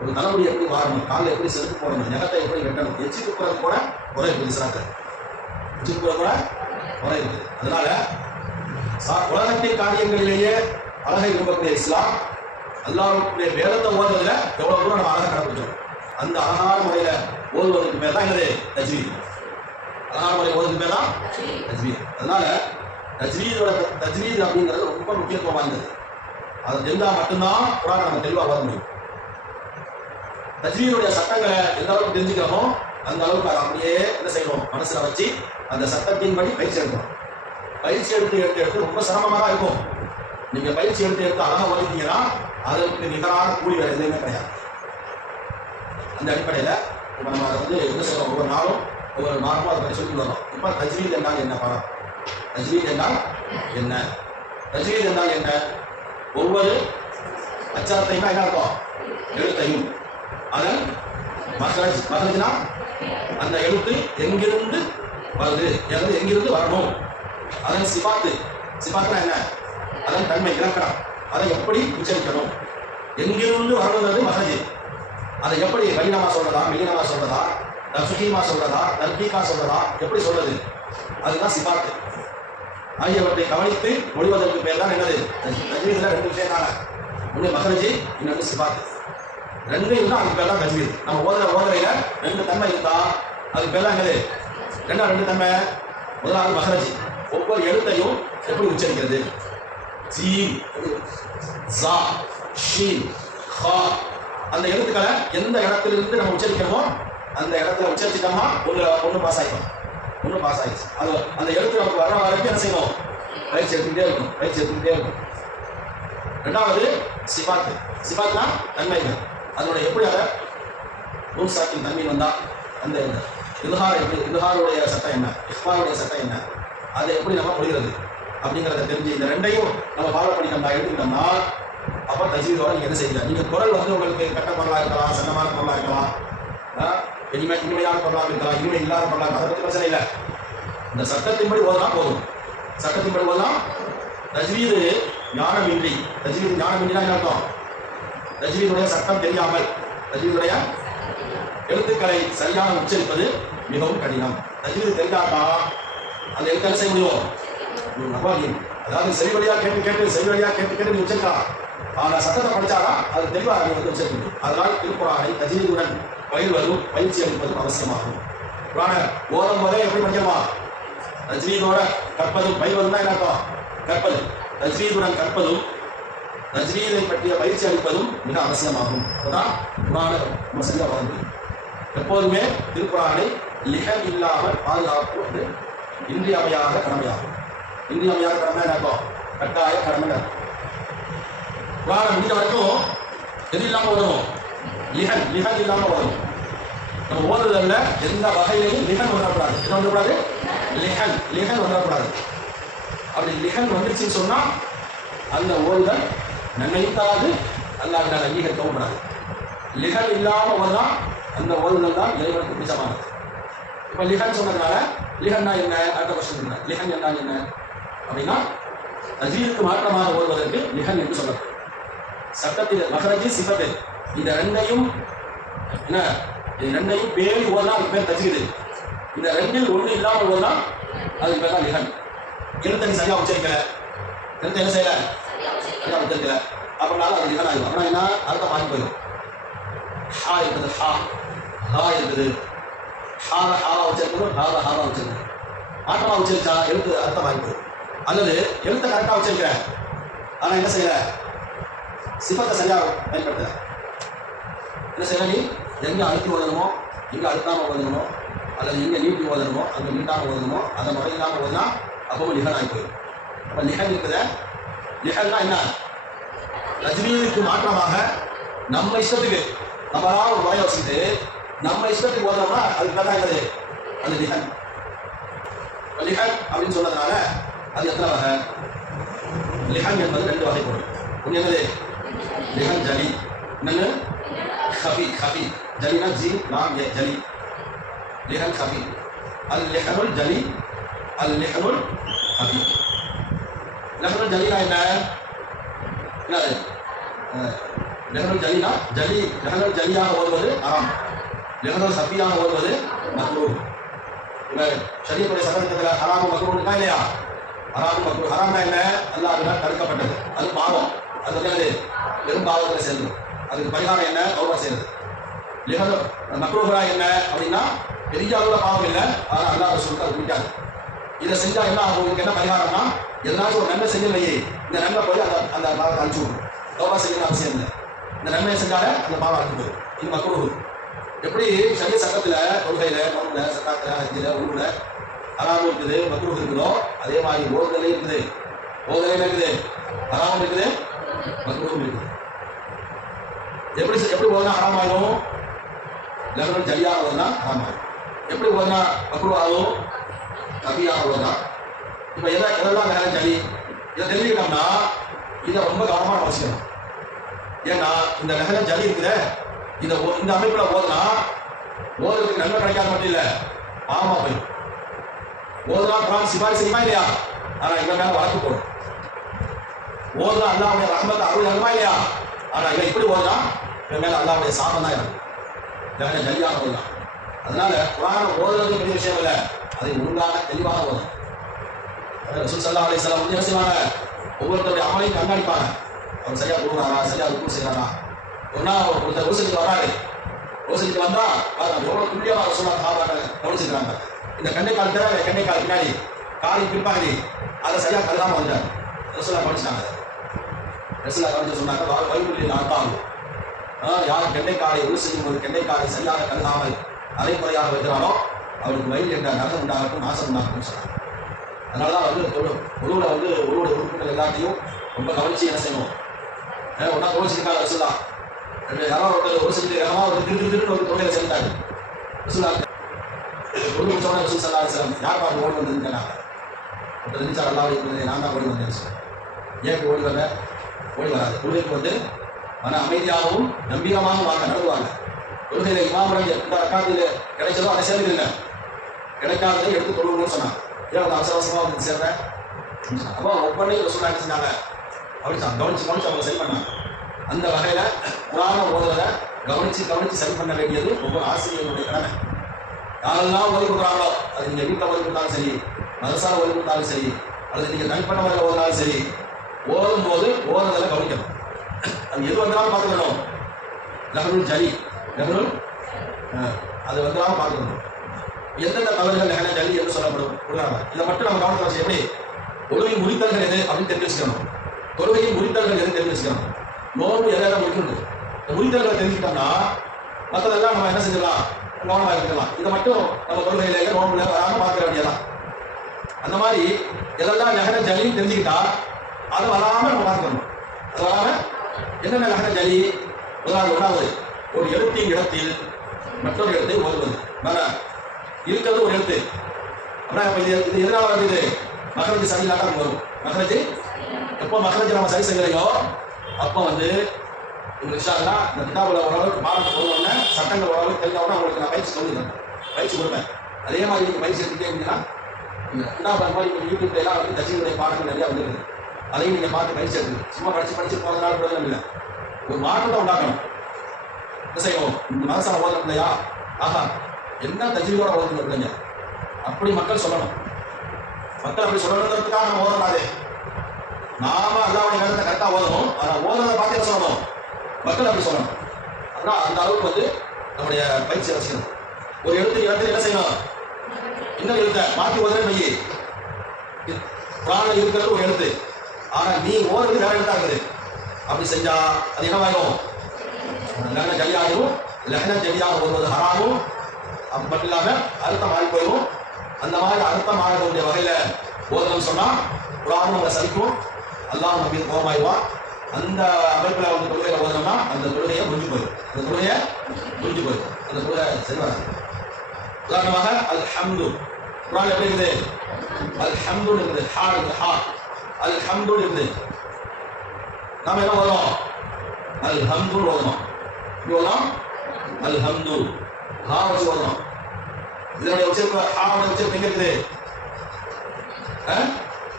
ஒரு தலைமுடி எப்படி வாரணும், காலில் எப்படி செருப்பு போடணும், நகத்தை எப்படி வெட்டணும், எச்சி துப்புறது கூட முறை இருக்குது. இஸ்லாத்தில் எச்சி துப்புறது கூட முறை இருக்குது. அதனால உலகத்தின் காரியங்களிலேயே அழகை விரும்பக்கூடிய இஸ்லாம் அல்லாஹ்வுடைய வேதத்தை ஓதுறதுல எவ்வளவு தூரம் நம்ம அழகை கடைபிடிச்சோம். அந்த அழகான முறையில ஓதுவதற்கு பேர் தான் என்னது தஜ்வீத். அழகான முறை ஓதுவதற்கு பேர் தான் தஜ்வீத். அதனால தஜ்வீத் அப்படிங்கிறது ரொம்ப முக்கியத்துவம் வாய்ந்தது. அதை தெரிஞ்சா மட்டும்தான் குர்ஆனை நம்ம தெளிவாக ஓத முடியும். தஜ்வீதுடைய சட்டங்களை எந்த அளவுக்கு தெரிஞ்சுக்கிறோமோ அந்த அளவுக்கு அதை அப்படியே என்ன செய்யணும், மனசுல வச்சு அந்த சட்டத்தின்படி பயிற்சி எடுக்கணும். பயிற்சி எடுத்து ரொம்ப சிரமமாக தான் இருக்கும். நீங்க பயிற்சி எடுத்து அழகா ஓதிட்டீங்கன்னா அதற்கு நிகரான கூலி வேறு எதுவுமே கிடையாது. அந்த அடிப்படையில் இப்போ நம்ம அதை வந்து என்ன செய்யறோம், ஒவ்வொரு நாளும் ஒவ்வொரு மாதமும் அதை பற்றி சொல்லி வரோம். இப்போ தஜ்வீத் என்றால் என்ன பாடம்? தஜ்வீத் என்றால் என்ன? தஜ்வீத் என்றால் என்ன? ஒவ்வொரு அச்சரத்தையுமே என்ன இருக்கும், எழுத்தையும் அதன் மகரஜ்னா அந்த எழுத்து எங்கிருந்து வருது, எங்கிருந்து வரணும், அதன் சிபாத்துனா என்ன, அதன் தன்மை இலக்கணம், அதை எப்படி உச்சரிக்கணும், எங்கிருந்து வரணுங்கிறது மகரஜ். அதை எப்படி கலினமா சொல்றதா, மெலினமா சொல்றதா, தஃபீமா சொல்றதா, தர்பீகா சொல்றதா, எப்படி சொல்றது, அதுதான் சிபாத்து. ஆகியவற்றை கவனித்து மொழிவதற்கு பேர் தான் என்னது தஜ்வீதுல. ரெண்டு விஷயம் தானே, ஒன்று மகரஜ், இன்னொன்று சிபாத்து. ரெண்டு இருந்தால் அதுக்கு பேர் தான் தஜ்வீத். நம்ம ஓதுறையில ரெண்டு தன்மை இருந்தா அதுக்கு பேர் தான் என்னது, ரெண்டு தன்மை. முதலாவது மகரஜ், ஒவ்வொரு எழுத்தையும் எப்படி உச்சரிக்கிறது, ஜீம், ஜா, ஷீன், ஹா, அந்த எழுத்துக்களை எந்த இடத்திலிருந்து நம்ம உச்சரிக்கணுமோ அந்த இடத்துல உச்சரிச்சிட்டோம்னா ஒன்று பாஸ் ஆயிடுச்சு. அது அந்த எழுத்து நமக்கு வர்ற வரைக்கும் என்ன செய்யணும், பயிற்சி எடுத்துக்கிட்டே இருக்கும். ரெண்டாவது சிபாத்னா தன்மைகள். அதோட எப்படி அதை நூல் சாக்கின் தன்மை வந்தா அந்த இல்ஹாருடைய சட்டம் என்ன, இஹ்பாருடைய சட்டம் என்ன, அதை எப்படி நம்ம புரிகிறது அப்படிங்கிறத தெரிஞ்சு இந்த ரெண்டையும் நம்ம ஃபாலோ பண்ணிட்டோம்னா எடுத்துக்கிட்டோம்னா அப்போ தஜ்வீதோட நீங்கள் என்ன செய்யலாம். நீங்கள் குரல் வந்து உங்களுக்கு கட்ட பொருளாக இருக்கலாம், சன்னமான பொருளாக இருக்கலாம், இனிமையான பொருளாக இருக்கலாம், இனிமை இல்லாத பொருளாக, அதை பற்றி பிரச்சனை இல்லை. இந்த சட்டத்தின்படி ஓதுனா போதும். சட்டத்தின்படி ஓதுனா தஜ்வீது ஞானமின்றினா என்ன அர்த்தம், தஜ்வீதுடைய சட்டம் தெரியாமல் தஜ்வீதுடைய எழுத்துக்களை சரியாக உச்சரிப்பது மிகவும் கடினம். தஜ்வீது தெரியாட்டா அந்த எழுத்தை செய்ய முடியும், அதாவது செவி வழியாக கேட்டு நீ உச்சரிக்கலாம். ஆனால் சட்டத்தை படித்தாதான் அது தெளிவாக நீ வந்து உச்சரிக்க முடியும். அதனால் திருக்குர்ஆனை தஜ்வீதுடன் பயில்வதும் பயிற்சி அளிப்பதும் அவசியமாகும். குர்ஆனை ஓதும் போதே எப்படி படிக்கணுமா, தஜ்வீதோட கற்பதும் பயில்வதும் தான் என்ன அர்த்தம், கற்பது. தஜ்வீதுடன் கற்பதும் தஜ்வீதை பற்றிய பயிற்சி அளிப்பதும் மிக அவசியமாகும். அதுதான் குர்ஆனை நம்ம சரியாக ஓத முடியும். எப்போதுமே திருக்குர்ஆனை லிஹன் இல்லாமல் பாதுகாப்பு இன்றியமையாத கடமையாகும். இன்றியமையாத கடமை என்ன, கட்டாய கடமை. குர்ஆனை முடிஞ்ச வரைக்கும் எது இல்லாமல் ஓதணும், லிஹன் இல்லாமல் ஓதணும். நம்ம ஓதுதல்ல எந்த வகையிலையும் லிஹன் வந்துடக்கூடாது. என்ன வந்துடக்கூடாது, லிஹன் வந்துடக்கூடாது. அப்படி லிஹன் வந்துருச்சுன்னு சொன்னா அந்த ஓதுதல் நன்மையும் தராது, அல்லாஹ்வினால் அங்கீகரிக்கவும் கூடாது. லிஹன் இல்லாமல் ஓதுனா அந்த ஓதுதல் தான் இறைவனுக்கு பிடிச்சமானது. இப்போ லிஹன் சொன்னதுனால லிஹன்னா என்ன, அடுத்த கொஸ்டின் இல்லை. லிஹன் என்றால் என்ன அப்படின்னா தஜ்வீதுக்கு மாற்றமாக ஓதுவதற்கு லிஹன் என்று சொல்லப்படும். சட்டத்தில் மகரஜி சிஃபத்து இந்த ரெண்டையும் பேரி ஓதுனா அதுக்கு பேர் தஜ்வீது. இந்த ரெண்டில் ஒன்று இல்லாமல் ஓதுனா அதுக்கு பேர் தான் லிஹன். எழுத்தை நீ சரியாக உச்சரிக்கல, எழுத்தை என்ன செய்யல, சரியாக உச்சரிக்கல அப்படின்னாலும் அது லிஹன் ஆகிடும். அப்படின்னா என்ன அர்த்தம் மாறி போயிடும். ஹா இருக்குது, ஹா இருக்குது, ஹாவா உச்சரிக்கணும், ஹாவா உச்சரிக்கணும். மாற்றமாக உச்சரிச்சா எழுத்து அர்த்தம் ஆகி போயிடும். அல்லது எழுத்தை கரெக்டாக உச்சரிக்கிறேன் ஆனால் என்ன செய்யல, சிஃபத்தை சரியாக பயன்படுத்தல. என்ன செய்யல, நீ எங்கே அழுத்தி ஓதணுமோ எங்கே அழுத்தாமல் ஓதணுமோ அல்லது எங்கே நீட்டி ஓதணுமோ அங்கே நீட்டாமல் ஓதணுமோ அதை முறை இல்லாமல் ஓதுனா அப்பவும் லிஹன் ஆகி போயிடும். அப்போ லிஹன் இருக்குத, லிஹன்னா என்ன, தஜ்வீதுக்கு மாற்றமாக நம்ம இஷ்டத்துக்கு நம்மளாம் ஒரு முறையை வச்சுக்கிட்டு நம்ம இஷ்டத்துக்கு ஓதுனோம்னா அதுக்கு தான் என்னது, அது லிஹன். லிஹன் அப்படின்னு சொன்னதுனால அது எத்தனை வகை, லிஹன் என்பது ரெண்டு வகை பொருள். ஒன்று என்னது லிஹன் ஜலி, இன்னொன்று ஹஃபி. ஜலினா ஜீம் நாம் ஏ ஜலி, லிஹன் ஹஃபி. அல் லிஹனுல் ஜலி, அல் லிஹனுல் ஹஃபி. லிஹனுல் ஜலினா என்ன, லிஹனுல் ஜலினா லிஹனுல் ஜலியாக ஓதுவது ஹராம், லிஹனுல் ஹஃபியாக ஓதுவது மக்ரூஹ். ஷரியத்துடைய சட்டத்தில் ஹராமும் மக்ரூஹ் இருக்கா இல்லையா, ஹராமும் மக்ரூஹ். ஹராம்னா என்ன, அல்லாஹ்வினால் தடுக்கப்பட்டது, அது பாவம், அது வந்து பெரும் பாவத்தில் சேர்ந்துடும். அதுக்கு பரிகாரம் என்ன, தௌபா செய்யறது. மக்ரூஹா என்ன அப்படின்னா பெரிய அளவில் பாவம் இல்லை, ஆனால் அல்லாஹ் ரசூலுக்கு அது பிடிக்காது. இதை செஞ்சா என்ன ஆகும்? உங்களுக்கு என்ன பரிகாரம்னா, எதனாச்சும் ஒரு நன்மை செய்யலையே, இந்த நன்மை போய் அந்த பாவத்தை அழிச்சு விடும். தௌபா செய்யணும் அவசியம் இல்லை. இந்த நன்மையை செஞ்சாலே அந்த பாவம் அழிச்சு போயிடும். இது மக்ரூஹ். எப்படி சரிய சட்டத்தில் தொழுகையில, நோம்புல, சக்காத்துல, ஹஜ்ஜில, உருவுல ஹராம் இருக்குது, மக்ரூஹ் இருக்குதோ, அதே மாதிரி ஓதுதலே இருக்குது. ஓதுதலே இருக்குது, ஹராமும் இருக்குது, மக்ரூஹும் இருக்குது. எப்படி ஓதுனா ஹராம் ஆகும்? லெவல் ஜலியாக ஓதுனா ஹராம் ஆகும். எப்படி ஓதுனா மக்ரூஹ் ஆகும்? கபியாக ஓதுனா. இப்போ எதெல்லாம் லெவல் ஜலி இதை தெரிஞ்சுக்கிட்டோம்னா இதை ரொம்ப கவனமாக வச்சுக்கணும். ஏன்னா இந்த லெவல் ஜலி இருக்குதே, இந்த அமைப்பில் ஓதுனா ஓதுறதுக்கு நன்மை கிடைக்காது மட்டும் இல்லை, பாவமா போயிடும். ஓதுனா குரான் சிபாரிசு செய்யுமா இல்லையா? ஆனா இவன் மேல வழக்கு போடும். ஓதுனா அல்லாஹ்வுடைய ரஹ்மத் அருள் வருமா இல்லையா? ஆனா இவன் இப்படி ஓதுனா இவன் மேல அல்லாஹ்வுடைய சாபம் தான் இருக்கும். இவன் ஜலியாக ஓதுனா. அதனால குரான் ஓதுறது பெரிய விஷயம் இல்லை, அதை ஒழுங்காக தெளிவாக ஓதும். ரசூல் ஸல்லல்லாஹு அலைஹி வஸல்லம் வந்து என்ன செய்வாங்க? ஒவ்வொருத்தருடைய அமலையும் கண்காணிப்பாங்க. அவர் சரியா கொடுக்குறாரா, சரியா ருக்கு செய்யறாரா. ஒன்னா ஒருத்தர் ரோசலிக்கு வராரு, ரோசலிக்கு வந்தா எவ்வளவு துல்லியமா ரசூலா சஹாபாக்கள் கவனிச்சிருக்காங்க. இந்த கண்டைக்கால் தேவை, கண்டைக்கால் பின்னாடி காலின் பிற்பாகி அதை சரியா கருதாம வந்துட்டார். ரசூலா கவனிச்சிட்டாங்க. ரசூலா கவனிச்சு சொன்னாங்க, வைகுண்டில் ஆட்டாகும் யார் கெண்டைக்காலை உரு செய்யும் போது கெண்டைக்காலை சரியாக கருதாமல் அரைக்குறையாக வைக்கிறானோ அவருக்கு வயிறு என்ற நரகம் உண்டாகட்டும், நாசம் உண்டாகட்டும் சொன்னாங்க. அதனாலதான் ஒருவருடைய உறுப்புகள் எல்லாத்தையும் ரொம்ப கவனிச்சு என்ன செய்யணும். ஒன்னா கவனிச்சிருக்காங்க ரசூலா. யாராவது ஒருத்தர் ஒரு செஞ்சு ஒரு திரு ஒரு தொழிலை செஞ்சாங்க. ரசூலா ஒரு சொன்ன ரசூல் ஸல்லல்லாஹு அலைஹி வஸல்லம் யார் பார்த்து ஓடி வந்ததுன்னு கேட்டாங்க. ஒருத்தர் நினைச்சார், அல்லாஹ்வுடைய நான் தான் ஓடி வந்தேன். ஏன் ஓடி வர? ஓடி வராது. தொழுகைக்கு வந்து மன அமைதியாகவும் நம்பீகமாகவும் வாங்க நடந்துவாங்க. தொழுகையில இமாமுடன் எந்த ரக்காத்தில் கிடைச்சதோ அதை சேர்ந்துருங்க, கிடைக்காததை எடுத்து தொழுகணும்னு சொன்னாங்க. ஏன் வந்து அவசரமாக வந்து சேர்றேன் அப்போ ஒவ்வொன்றையும் ரசூலா என்ன செஞ்சாங்க? கவனிச்சு அவங்க சரி பண்ணாங்க. அந்த வகையில குரான ஓதுறத கவனிச்சு சரி பண்ண வேண்டியது ஒவ்வொரு ஆசிரியர்களுடைய கடமை. யாரெல்லாம் ஓதி கொடுக்குறாங்களோ, அது நீங்க வீட்டில் ஓதி கொடுத்தாலும் சரி, மதரசால ஓதி கொடுத்தாலும் சரி, அல்லது நீங்க தனிப்பட்ட முறையில் ஓதினாலும் சரி, ஓதும் போது ஓதுறதில் கவனிக்கணும். அது எது வந்தாலும் பார்த்துக்கணும். லஹருல் ஜலி, லஹருல் அது வந்தாலும் பார்த்துக்கணும். எந்தெந்த தவறுகள் லஹன ஜலி என்று சொல்லப்படும் கொடுக்குறாங்க. இதை மட்டும் நம்ம கவனத்தில் வச்சு எப்படி தொழுகையின் முறித்தல்கள் எது அப்படின்னு தெரிஞ்சு வச்சுக்கணும். தொழுகையின் முறித்தல்கள் எது தெரிஞ்சு வச்சுக்கணும். நோன்பு எதாவது முடிக்கணும். இந்த முறித்தல்களை தெரிஞ்சுக்கிட்டோம்னா மற்றதெல்லாம் நம்ம என்ன செஞ்சிடலாம், கவனமாக இருக்கலாம். இதை மட்டும் நம்ம தொழுகையில நோன்புல வராமல் பார்க்க வேண்டியதான். அந்த மாதிரி எதெல்லாம் லஹன ஜலின்னு தெரிஞ்சுக்கிட்டா அது வராமல் நம்ம பார்த்துக்கணும். அது வராமல் என்னென்ன லஹன ஜலி? ஒன்றாவது ஒரு எழுத்தின் இடத்தில் மற்றொரு எழுத்தை ஓதுவது. இருக்கிறது ஒரு எழுத்து அப்படின்னா இப்போ இது எதனால வந்து மகரஜ் சரியில்லாதான் வரும். மகரஜ் எப்போ மகரஜ் நம்ம சரி செய்யலையோ அப்போ வந்து இன்ஷால்லா இந்த கிதாபுல ஓரளவுக்கு பாடத்தை போடுவோம்னா சட்டங்கள் ஓரளவுக்கு தெரிஞ்சவொன்னா உங்களுக்கு நான் பயிற்சி சொல்லிடுறேன், பயிற்சி கொடுப்பேன். அதே மாதிரி நீங்கள் பயிற்சி எடுத்துட்டே இருந்தீங்கன்னா இந்த கிதாப் அந்த மாதிரி யூடியூப்ல எல்லாம் வந்து தஜ்வீதுடைய பாடங்கள் நிறையா வந்துருக்குது. அதையும் நீங்கள் பார்த்து பயிற்சி எடுத்துங்க. சும்மா படிச்சு போகிறதுனால பிரயோஜனம் இல்லை. ஒரு மாற்றத்தை உண்டாக்கணும். என்ன செய்யணும்? இந்த மதரசால ஓதுறது இல்லையா, ஆஹா என்ன தஜ்வீதோட ஓதுறது இல்லைங்க அப்படி மக்கள் சொல்லணும். மக்கள் அப்படி சொல்லணுன்றதுக்காக நம்ம ஓதலாதே. நாம அல்லாஹ்வுடைய வேதத்தை கரெக்டாக ஓதணும். ஆனால் ஓதுறதை பார்த்து சொல்லணும், மக்கள் அப்படி சொல்லணும். அதனால் அந்த அளவுக்கு வந்து நம்முடைய பயிற்சியை வச்சுக்கணும். ஒரு இடத்துல என்ன செய்யணும்? இன்னொரு எழுத்தை மாற்றி ஓதுறேன்னு வையி, குரான்ல இருக்கிறது ஒரு எழுத்து, ஆனால் நீ ஓதுறது வேற எழுத்தா இருக்குது. அப்படி செஞ்சா அது என்னவாயிடும்? லஹன ஜலியாயிரும். லஹன ஜலியாக ஓதுவது ஹராமும். அது மட்டும் இல்லாமல் அர்த்தம் மாறி போயிடும். அந்த மாதிரி அர்த்தம் மாறக்கூடிய வகையில ஓதணும் சொன்னா குரான் நம்மளை சலிக்கும், அல்லாஹ் நம்பி கோபமாயிடுவான். அந்த அமைப்பில் வந்து தொழுகையை ஓதணும்னா அந்த தொழுகையை முடிஞ்சு போயிடும். அந்த தொழுகையை முடிஞ்சு போயிடும். அந்த தொழுகை சரி வராது. உதாரணமாக அல்ஹம்து குரான் எப்படி இருக்குது? அல்ஹம்து இருக்குது. ஹா இருக்குது. ஹா அல்ஹம்து இருக்குது. நாம என்ன ஓதணும்? அல்ஹம்து ஓதணும். இப்படி ஓதணும் அல்ஹம்து. ஹா வச்சு ஓதணும். இதனுடைய உச்சரிப்பு ஹாவுடைய உச்சரிப்பு எங்க இருக்குது?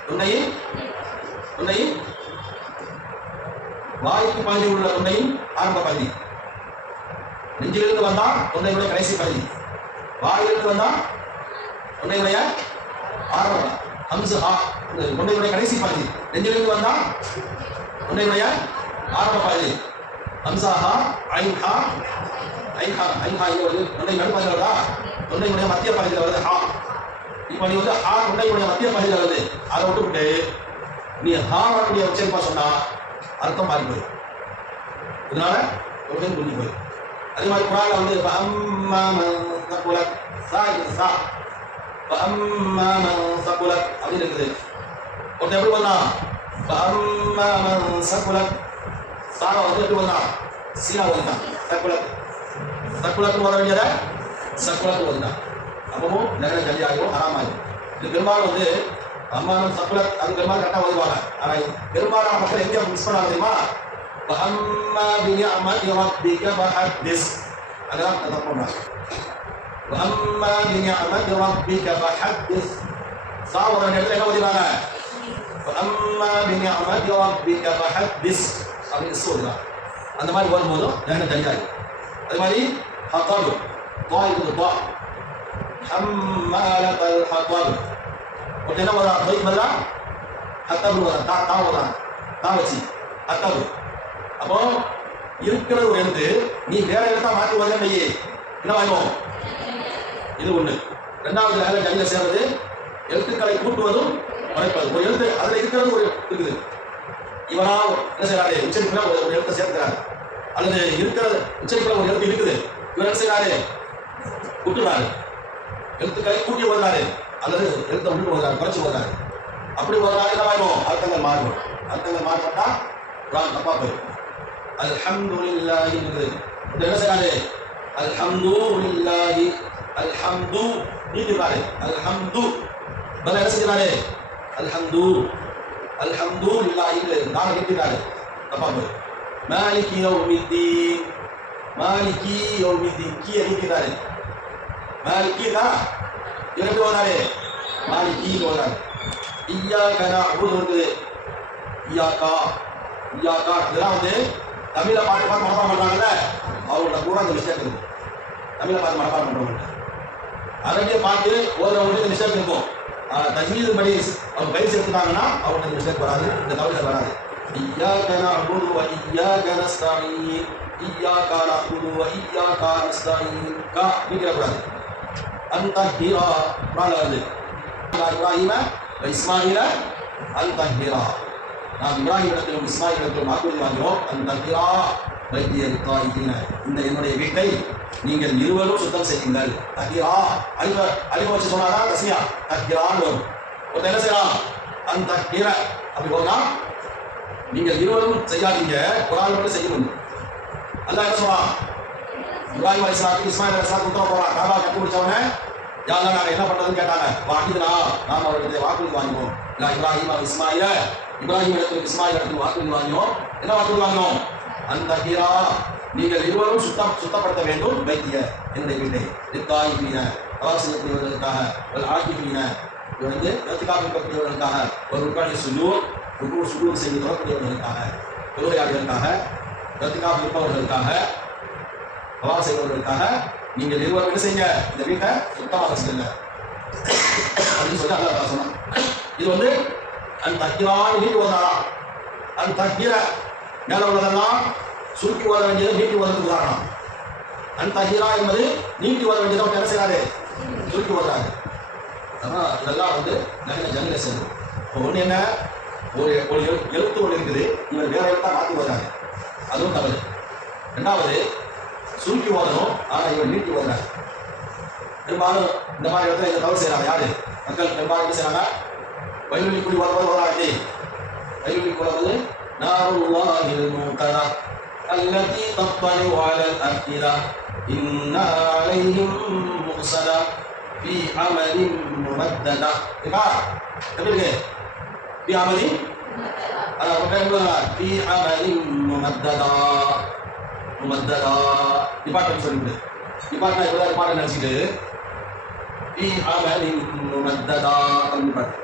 தொண்டையின் வாய்க்கு பகுதி உள்ள தொண்டையின் ஆரம்ப பகுதி. நெஞ்சிலிருந்து வந்தா தொண்டையுடைய கடைசி பகுதி. வாயிலிருந்து வந்தா தொண்டையுடைய ஆரம்ப ஹம்ஸ் ஹா தொண்டையுடைய கடைசி பகுதி. நெஞ்சிலிருந்து வந்தா தொண்டையுடைய ஆரம்ப பகுதி. ஹம்சா ஹா ஐன் ஹா ஐன்ஹா இங்க வருது, தொண்டை நடுப்பகுதியில் வருதா, தொண்டையுடைய மத்திய பகுதியில் வருது ஹா. இப்போ நீ வந்து ஹா தொண்டையுடைய மத்திய பகுதியில் வருது, அதை விட்டுவிட்டு நீ ஹா வரக்கூடிய உச்சரிப்பா சொன்னா அர்த்தம் மாறி போயிடும். இதனால தொண்டை புரிஞ்சு போயிடும். அதே மாதிரி குரான்ல வந்து ஃபஅம்மா மன் ஸகுலத் சா இருக்குது சா, ஃபஅம்மா மன் ஸகுலத் அப்படின்னு இருக்குது. ஒருத்தன் எப்படி வந்தான், ஃபஅம்மா மன் ஸகுலத் சாவை வந்து எப்படி வந்தான், சீனா வந்தான், சகுலத் சகுலத்துக்கு வர வேண்டியதை சகுலத்துக்கு வந்தான். அப்பவும் நகர ஜல்லி ஆகிடும், ஹராமாகும். இது பெரும்பாலும் வந்து அம்மானும் சகுலத் அது பெரும்பாலும் கரெக்டாக வருவாங்க. ஆனால் பெரும்பாலான மக்கள் எங்கே மிஸ் பண்ணாங்க தெரியுமா, فأما بنعمة ربك فحدث அதெல்லாம் தப்பு பண்றாங்க. وأما بنعمة ربك فحدث சாவர நேரத்தில் என்ன ஓதிறாங்க, وأما بنعمة ربك فحدث அப்படின்னு சொல்றாங்க. அந்த மாதிரி வரும்போதும் என்ன தெரியாது. அதே மாதிரி ஹத்தப் தாயிது தா ஹம்மலத்தல் ஹத்தப் ஒரு என்ன வர தைத் பதிலா ஹத்தப் வர தா தா வர தா வச்சி ஹத்தப். அப்போ இருக்கிறது ஒரு எழுத்து, நீ வேற எழுத்தா மாற்றி வந்தே என்ன வாங்கும், இது ஒண்ணு. ரெண்டாவது ஜல்லில சேர்றது எழுத்துக்களை கூட்டுவதும் குறைப்பது. ஒரு எழுத்து அதுல இருக்கிறது ஒரு இருக்குது, இவனா என்ன செய்யறாரு உச்சரிப்புல ஒரு எழுத்தை சேர்க்கிறாரு, அல்லது இருக்கிறது உச்சரிப்புல ஒரு எழுத்து இருக்குது, இவர் என்ன செய்யறாரு கூட்டுறாரு, எழுத்துக்களை கூட்டி வருகிறாரு, அல்லது எழுத்தை விட்டு வருகிறாரு, குறைச்சி வருகிறாரு. அப்படி வருகிறாரு என்ன ஆகும், அர்த்தங்கள் மாறும். அர்த்தங்கள் மாறுபட்டா தப்பா போயிடும். அல்ஹம்துலில்லாஹி என்ன செய்யறாரு, அல்ஹம்துலில்லாஹி அல்ஹம்து நீட்டுறாரு, அல்ஹம்து பதில் என்ன செஞ்சாரு, அல்ஹம்து அல்ஹம்துலில்லாஹி நாம நீட்டுறாரு, தப்பா போயிடும். மாலிகி யௌமித்தீன் மாலிகி யௌமித்தீன் கீ நீட்டுறாரு, மாலிகி தான் எப்படி வந்தாரு, மாலிகி வந்தாரு. இய்யாக நஅபுது இருக்குது, இய்யாகா இய்யாகா இதெல்லாம் வந்து தமிழை பாட்டு மனப்பாடம் பண்றாங்கல்ல, அவங்களோட கூட அந்த மிஸ்டேக் இருக்கும். தமிழை பார்த்து மனப்பாடம் பண்றவங்க அரபிய பாட்டு ஓதுறவங்களுக்கு இந்த மிஸ்டேக் இருக்கும். தஜ்வீது படி அவங்க பயிற்சி எடுத்துட்டாங்கன்னா அவங்களுக்கு இந்த மிஸ்டேக் வராது, இந்த தவறுகள் வராது. இய்யாக நஅபுது வ இய்யாக நஸ்தஈன் இய்யாக நஅபுது வ இய்யாக நஸ்தஈன் கா நீக்கிறக்கூடாது. அன்தஹீரா குர்ஆன்ல வருது, இப்ராஹீம வ இஸ்மாஈல அன்தஹீரா, நாம் இப்ராஹிமிடத்திலும் இஸ்மாயிலிடத்திலும் வாக்குறுதி வாங்கினோம், அன்தஹீரா பைத்திய லித்தாயின, இந்த என்னுடைய வீட்டை நீங்கள் இருவரும் சுத்தம் செய்யுங்கள். தஹீரா அலிஃப வச்சு சொன்னாதான் தஸ்மியா தஹீரான்னு வரும். ஒருத்தர் என்ன செய்யலாம், அன்தஹீர அப்படி போனா நீங்கள் இருவரும் செய்யாதீங்க, குர்ஆன் மட்டும் செய்யணும். அல்லாஹ் என்ன சொல்றான், இப்ராஹிம் அலைஹிஸ்ஸலாம் இஸ்மாயில் அலைஹிஸ்ஸலாம் உத்தரவு போறான், காபா கட்டி முடிச்சவனே யாரெல்லாம் நாங்கள் என்ன பண்றதுன்னு கேட்டாங்க. வாங்கினா நாம் அவர்கிட்ட வாக்குறுதி வாங்கினோம், இல்லை இப்ராஹிம் இஸ்மாயில இப்ராஹிம் இடத்துல இஸ்மாயில் இடத்துல வாக்குறுதி வாங்கினோம். என்ன வாக்குறுதி வாங்கினோம், அன்தஹீரா நீங்கள் இருவரும் சுத்தப்படுத்த வேண்டும் பைத்திய என்னுடைய வீட்டை, லித்தாயிபீன தவாஃப் செய்யக்கூடியவர்களுக்காக, வல் ஆகிபீன வந்து இத்திகாஃப் இருக்கக்கூடியவர்களுக்காக, ஒரு ருக்கானி சுஜூத் ருக்கு சுஜூத் செய்து தொடரக்கூடியவர்களுக்காக, தொழுகையாளர்களுக்காக, இத்திகாஃப் இருப்பவர்களுக்காக, தவாஃப் செய்பவர்களுக்காக நீங்கள் இருவரும் என்ன செய்யுங்க, இந்த வீட்டை சுத்தமாக செய்யுங்க அப்படின்னு சொல்லி அல்லாஹ் சொன்னான். இது வந்து அன்தஹீரான்னு நீட்டி வந்தாரா, அன்தஹீர மேல உள்ளதெல்லாம் சுருக்கி வர வேண்டியது நீட்டி வருவதற்கு உதாரணம். அன்தஹீரா என்பது நீட்டி வர வேண்டியதை என்ன செய்யறாரு, சுருக்கி வர்றாரு. அதான் இதெல்லாம் வந்து நிறைய ஜன்னில சேரும். இப்போ ஒன்று என்ன, ஒரு எழுத்து ஒன்று இருக்குது, இவர் வேற எழுத்தா மாற்றி வர்றாரு, அதுவும் தவறு. ரெண்டாவது சுருக்கி ஓதணும், ஆனால் இவர் நீட்டி வர்றாரு. பெரும்பாலும் இந்த மாதிரி இடத்துல இந்த தவறு செய்யறாங்க யாரு, மக்கள் பெரும்பாலும் என்ன செய்யறாங்க, வயலுலி குடி வராட்டி வயலுலி குழம்பு நாருல்லாஹில் மூகதா அல்லதி தத்தலு அலல் அஃபிதா இன்னா அலைஹிம் முஸலா ஃபீ அமலின் முமத்ததா. இருக்கா எப்படி இருக்கு, ஃபீ அமலின் ஃபீ அமலின் முமத்ததா முமத்ததா டிபார்ட்மெண்ட் சொல்லிவிடு, டிபார்ட்மெண்ட் எப்படிதான் டிபார்ட்மெண்ட் நினச்சிட்டு ஃபீ அமலின் முமத்ததா டிபார்ட்மெண்ட்.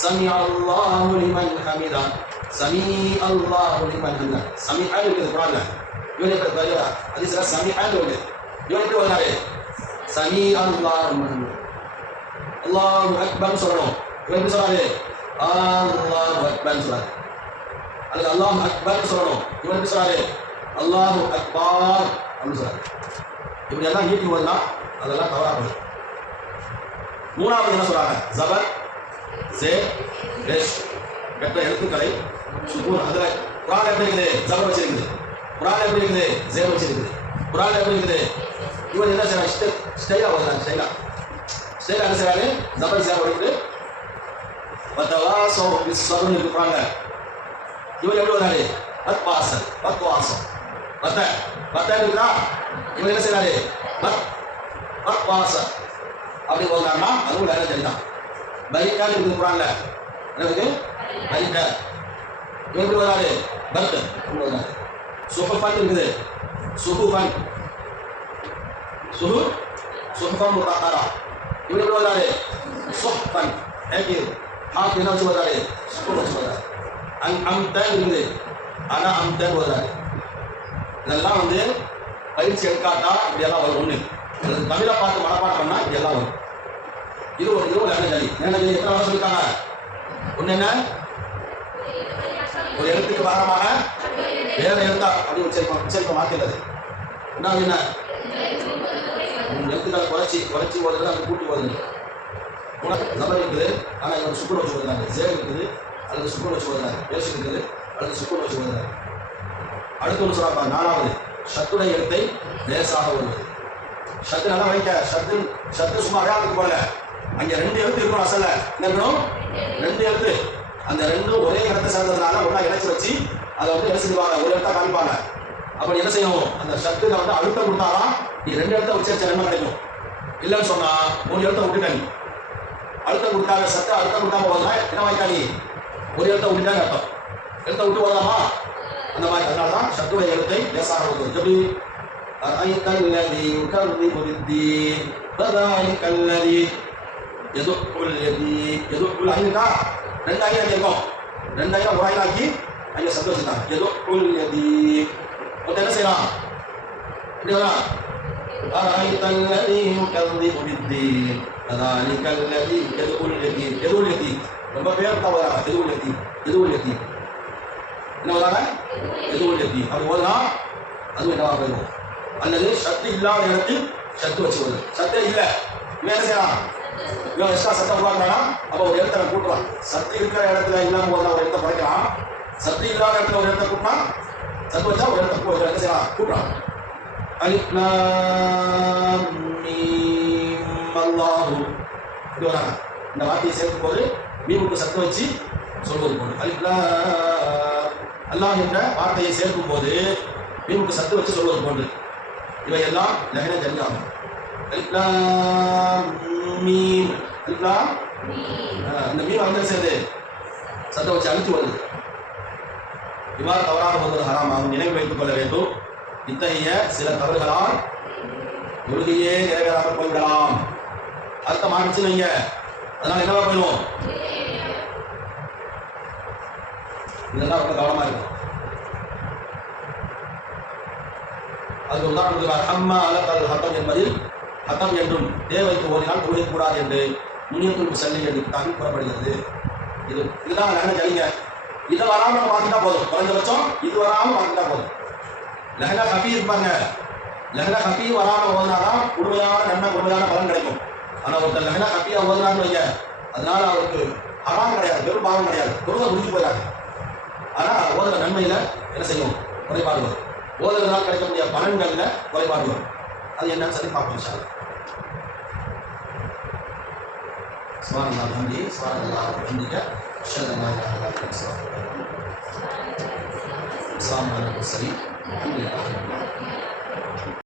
சமி அல்லாஹு லிமன் ஹமிதா சமி அல்லாஹு லிமன் ஹமிதா. சமி ஆன் இருக்குது குர்ஆன்ல, இவன் எப்படி தெரியுதா, ஹதீஸ்ல சமி ஆன் இருக்கு, இவன் எப்படி வந்தாரு, சமி அல்லாஹு லிமன் ஹமிதா அல்லாஹு அக்பர் சொல்லணும், இவன் எப்படி சொல்றாரு, அல்லாஹு அக்பர் சொல்றாரு, அல்லது அல்லாஹு அக்பர் சொல்லணும், இவன் எப்படி சொல்றாரு, அல்லாஹு அக்பார் அப்படின்னு சொல்றாரு. இப்படி எல்லாம் நீட்டி ஓதுனா அதெல்லாம் தவறாக. மூணாவது என்ன சொல்றாங்க? ஜபர், ஜே, ரெஷ் பெற்ற எழுத்துக்களை சுகூன். அதுல குர்ஆன் எப்படி இருக்குது? ஜபர் வச்சிருக்குது. குர்ஆன் எப்படி இருக்குது? ஜே வச்சிருக்குது. குர்ஆன் எப்படி இருக்குது? இவன் என்ன செய்யறாங்க? ஸ்டைலா ஓதுறாங்க. ஸ்டைலா என்ன செய்யறாரு? ஜபர் ஜே ஓடிட்டு வத்தவாசோ பிஸ்ஸப்ர் இருக்கு குர்ஆன்ல. இவன் எப்படி ஓதுறாரு? வத்வாசல், வத்வாசம். வத்த இருக்குதா? இவன் என்ன செய்யறாரு? வத்வாசல் அப்படி ஓதுறாங்கன்னா அதுவும் வேற சரிதான். பைக்கா இருக்குது குர்ஆன்ல. என்னது? பைக்கா. இவன் எப்படி ஓதுறாரு? பர்த் ஓதுறாரு. சுஹுஃபன் இருக்குது. சுஹுஃபன் சுஹுஃபன் முத்தஹரா. இவன் எப்படி ஓதுறாரு? சுஹ்ஃபன். ஏகி ஹாஃப் என்ன வச்சு ஓதுறாரு? சுஹுஃபன் வச்சு ஓதுறாரு. அம்தன் இருக்குது. ஆனா அம்தன் ஓதுறாரு. இதெல்லாம் வந்து பயிற்சி எடுக்காட்டா இப்படியெல்லாம் வரும். ஒண்ணு தமிழை பார்த்து மனப்பாடம் பண்ணா இப்படியெல்லாம் வரும். இது ஒரு லேண்டஜலி. லேண்டஜலி எத்தனை வரை சொல்லிட்டாங்க? ஒண்ணு என்ன? ஒரு எழுத்துக்கு பாகமாக வேற எழுத்தா அப்படி உச்சரிப்ப மாத்திடுறது. என்ன எழுத்துக்களை குறைச்சி ஓதுறது, அது கூட்டி ஓதுறது. ஜபர் இருக்குது. ஆனா இவங்க சுக்குன் வச்சு ஓதுறாங்க. ஜே இருக்குது, அல்லது சுக்குன் வச்சு ஓதுறாங்க. பேஷ் இருக்குது, அல்லது சுக்குன் வச்சு ஓதுறாங்க. அடுத்து ஒன்று சொல்றாங்க. நாலாவது ஷத்துடைய எழுத்தை லேசாக ஓதுவது. ஷத்து நல்லா வைக்க. ஷத்து சும்மா அழகாத்துக்கு போல. அங்க 2 எழுத்து இருக்கணும். அசல்ல என்ன இருக்கணும்? 2 எழுத்து. அந்த ரெண்டும் ஒரே இடத்தை சேர்ந்ததுனால ஒன்றா இணைச்சி வச்சு அதை வந்து என்ன செஞ்சுவாங்க? ஒரு இடத்த காமிப்பாங்க. அப்படி என்ன செய்யணும்? அந்த ஷத்துல வந்து அழுத்தம் கொடுத்தாதான் நீ 2 எழுத்த உச்சரிச்ச நன்மை கிடைக்கும். இல்லைன்னு சொன்னா 3 எழுத்த விட்டுட்டாங்க. அழுத்தம் கொடுத்தாங்க. சத்த அழுத்தம் கொடுத்தாம போதுனா என்ன வாய்க்கா? நீ ஒரு எழுத்த விட்டுட்டாங்க அர்த்தம். எழுத்த விட்டு போதாமா? அந்த மாதிரி. அதனால தான் ஷத்துடைய எழுத்தை லேசாக ஓதுவது. எப்படி? அரைத்தல்லதி யுகர்ரிபு பித்தீன் ஃபதாலிகல்லதி யதுல் யதீன். யதுல் ஐனுக்கா 2 ஐயா இருக்கும். 2 ஐயா ஒரு ஐயாக்கி அங்கே சப்தம் வச்சுட்டாங்க. யதுல் யதீன். ஒருத்தர் என்ன செய்யலாம்? இப்படி வரலாம். அரைத்தல்லதி யுகர்ரிபு பித்தீன் ஃபதாலிகல்லதி யதுல் யதீன். யதுல் யதீன் ரொம்ப பேர் தான் வராங்க. யதுல் யதீன் என்ன வராங்க? யதுல் யதீன் அப்படி ஓதுனா அதுவும் என்னவா போயிடும். அல்லது சத்து இல்லாத இடத்தில் சத்து வச்சு வருது. சத்தே இல்லை. இவன் என்ன செய்யலாம்? இவன் எக்ஸ்ட்ரா சத்தம் உருவாக்குறானா? அப்போ ஒரு இடத்த கூட்டுவான். சத்து இருக்கிற இடத்துல இல்லாம போதா ஒரு இடத்த குறைக்கலாம். சத்து இல்லாத இடத்துல ஒரு இடத்த கூட்டினா, சத்து வச்சா ஒரு இடத்த என்ன செய்யலாம்? கூட்டுறான். அலிஃப் லாம் மீம் அல்லாஹு இப்படி வராங்க. இந்த வார்த்தையை சேர்க்கும் போது மீமுக்கு சத்து வச்சு சொல்வது போது அலிஃப் லாம் அல்லாஹ் என்ற வார்த்தையை சேர்க்கும் போது மீமுக்கு சத்து வச்சு சொல்வது போன்று இவையெல்லாம் லஹன ஜலியாகும். அலிஃப் லாம் மீம். அலிஃப் லாம் இந்த மீம் வந்து சேர்ந்து சத்தம் வச்சு அழுத்தி வருது. இவ்வாறு தவறாக ஓதுவது ஹராமாகும். நினைவு வைத்துக் கொள்ள வேண்டும். இத்தகைய சில தவறுகளால் தொழுகையே நிறைவேறாமல் போய்விடலாம். அர்த்தம் ஆரம்பிச்சு வைங்க. அதனால என்னவா போயிடும்? இதெல்லாம் ரொம்ப கவனமா இருக்கும். அதுக்கு உதாரணத்துக்கு ஹம்மா அலகல் ஹத்தம் என்பதில் ஹத்தம் என்றும் தேவைக்கு ஓதினால் தொழுகை கூடாது என்று முனியத்துல் முஸல்லி என்று கிதாபில் கூறப்படுகிறது. இதுதான் லஹன ஜலிங்க. இதை வராமல் நம்ம பார்த்துட்டா போதும். குறைஞ்சபட்சம் இது வராமல் பார்த்துட்டா போதும். லஹன ஹஃபீ இருப்பாங்க. லஹன ஹஃபீ வராமல் ஓதுனாதான் முழுமையான நன்மை, முழுமையான பலன் கிடைக்கும். ஆனால் ஒருத்தர் லஹன ஹஃபியா ஓதுனான்னு வைங்க, அதனால அவருக்கு ஹராம் கிடையாது, வெறும் பாவம் கிடையாது, தொழுகை முடிஞ்சு போயிடாது. ஆனால் ஓதுற நன்மையில என்ன செய்யும்? குறைபாடு வரும். ஓதுறதுனால் கிடைக்கக்கூடிய பலன்கள்ல குறைபாடு வரும். அது என்னன்னு சொல்லி பார்ப்போம். இன்ஷா அல்லாஹ். சுப்ஹானல்லாஹ் வபிஹம்திஹி சுப்ஹானல்லாஹ் வபிஹம்திஹி அஷ்ஹது அன் லா இலாஹா இல்லல்லா அன்த அஸ்தக்ஃபிருக்க வ அத்தூபு இலைக். அஸ்ஸலாமு அலைக்கும்.